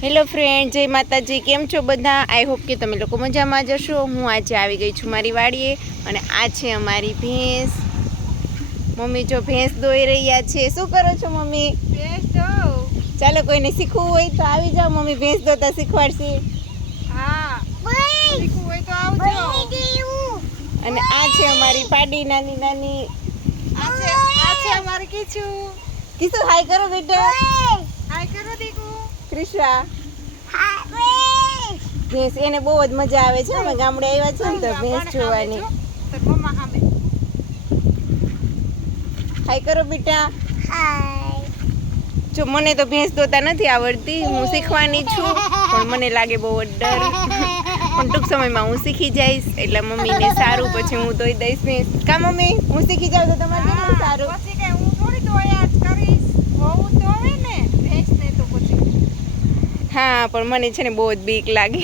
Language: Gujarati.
હેલો ફ્રેન્ડ, જય માતાજી. કેમ છો બધા? આઈ હોપ કે તમે લોકો મજામાં જશો. હું આજે આવી ગઈ છું મારી વાડીએ અને આ છે અમારી ભેંસ. મમ્મી જો ભેંસ દોઈ રહ્યા છે. શું કરો છો મમ્મી? ભેંસ દો. ચાલો, કોઈને શીખવું હોય તો આવી જાઓ, મમ્મી ભેંસ દોતા શીખવાડશે. હા, શીખવું હોય તો આવજો. અને આ છે અમારી પાડી નાની નાની. આ છે અમારી કીચું. કીશું હાય કરો બેટા. હાય કરો દીકુ. ક્રિશા ભેંસ એને બહુ જ મજા આવે છે. અમે ગામડે આવ્યા છે ને તો ભેંસ જોવાની. તો મમ્મા સામે હાય કરો બેટા. જો મને તો ભેંસ દોતા નથી આવડતી, હું શીખવાની છું, પણ મને લાગે બહુ જ ડર. પણ ટૂંક સમયમાં હું શીખી જઈશ એટલે મમ્મીને સારું, પછી હું દોઈ દઈશ ભેંસ. કા મમ્મી, હું શીખી જાઉં તો તમારે કેટલું સારું. પછી કે હું થોડી દોયા જ કરીશ. હોવું તો હવે ને ભેંસ ને તો પછી હા, પણ મને છે ને બહુ જ બીક લાગે.